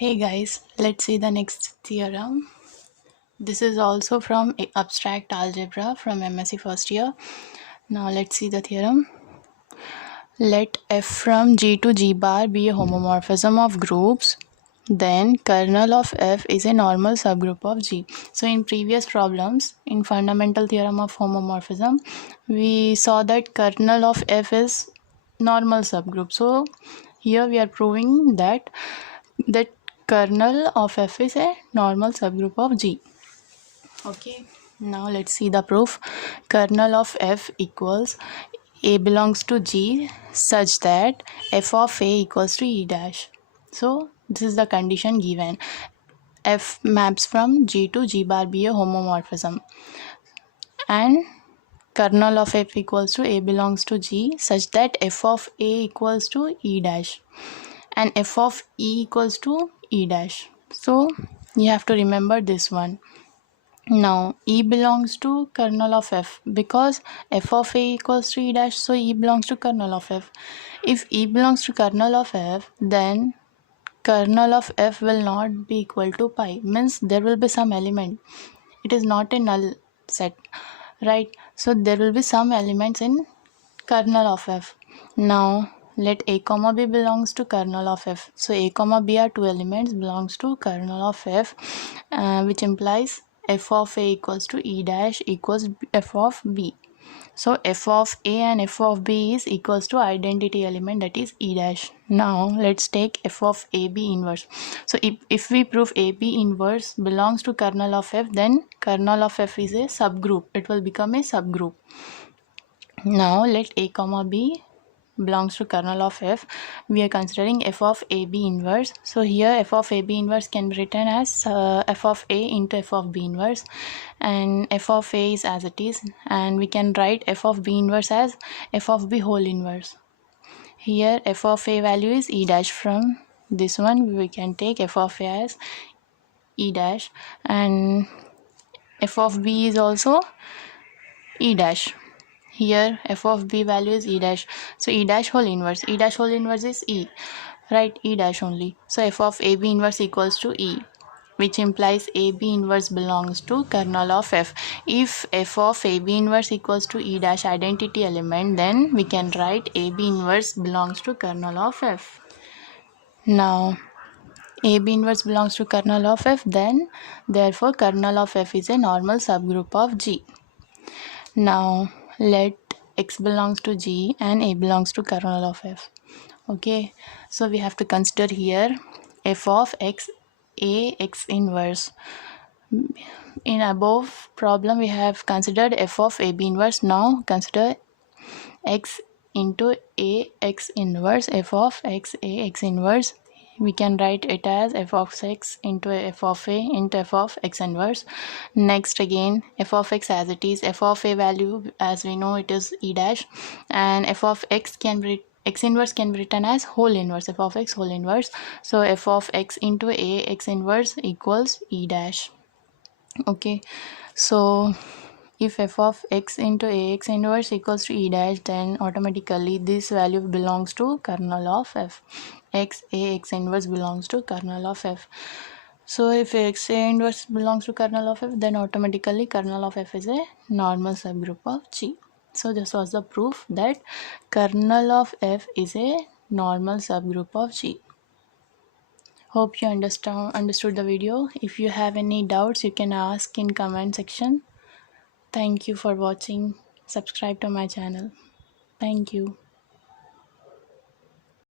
Hey guys, let's see the next theorem. This is also from abstract algebra from MSc first year. Now let's see the theorem. Let f from G to G bar be a homomorphism of groups, then kernel of f is a normal subgroup of G. So in previous problems, in fundamental theorem of homomorphism, we saw that kernel of f is normal subgroup. So here we are proving that kernel of f is a normal subgroup of G. Okay, now let's see the proof. Kernel of f equals a belongs to G such that f of a equals to e dash. So this is the condition given. F maps from G to G bar be a homomorphism, and kernel of f equals to a belongs to G such that f of a equals to e dash and f of e equals to e dash. So you have to remember this one. Now e belongs to kernel of f because f of a equals to e dash, so e belongs to kernel of f. If e belongs to kernel of f, then kernel of f will not be equal to pi, means there will be some element. It is not a null set, right? So there will be some elements in kernel of f. Now let a comma b belongs to kernel of f. So a comma b are two elements belongs to kernel of f, which implies f of a equals to e dash equals f of b. So f of a and f of b is equals to identity element, that is e dash. Now let's take f of ab inverse. So if we prove ab inverse belongs to kernel of f, then kernel of f is a subgroup. It will become a subgroup. Now let a comma b belongs to kernel of f. We are considering f of ab inverse. So here f of ab inverse can be written as f of a into f of b inverse, and f of a is as it is, and we can write f of b inverse as f of b whole inverse. Here f of a value is e dash. From this one we can take f of a as e dash, and f of b is also e dash. Here f of b value is e dash, so e dash whole inverse. E dash whole inverse is e, right? E dash only. So f of ab inverse equals to e, which implies ab inverse belongs to kernel of f. If f of ab inverse equals to e dash identity element, then we can write ab inverse belongs to kernel of f. Now ab inverse belongs to kernel of f, then therefore kernel of f is a normal subgroup of G. Now let x belongs to G and a belongs to kernel of f. Okay, so we have to consider here f of x, a x inverse. In above problem we have considered f of ab inverse. Now consider x into a x inverse, f of x a x inverse. We can write it as f of x into f of a into f of x inverse. Next again f of x as it is. F of a value, as we know, it is e dash, and f of x can be x inverse can be written as whole inverse, f of x whole inverse. So f of x into a x inverse equals e dash. Okay, so if f of x into ax inverse equals to e dash, then automatically this value belongs to kernel of f. X a x inverse belongs to kernel of f. So if x a inverse belongs to kernel of f, then automatically kernel of f is a normal subgroup of G. So this was the proof that kernel of f is a normal subgroup of G. Hope you understood the video. If you have any doubts, you can ask in comment section. Thank you for watching. Subscribe to my channel. Thank you.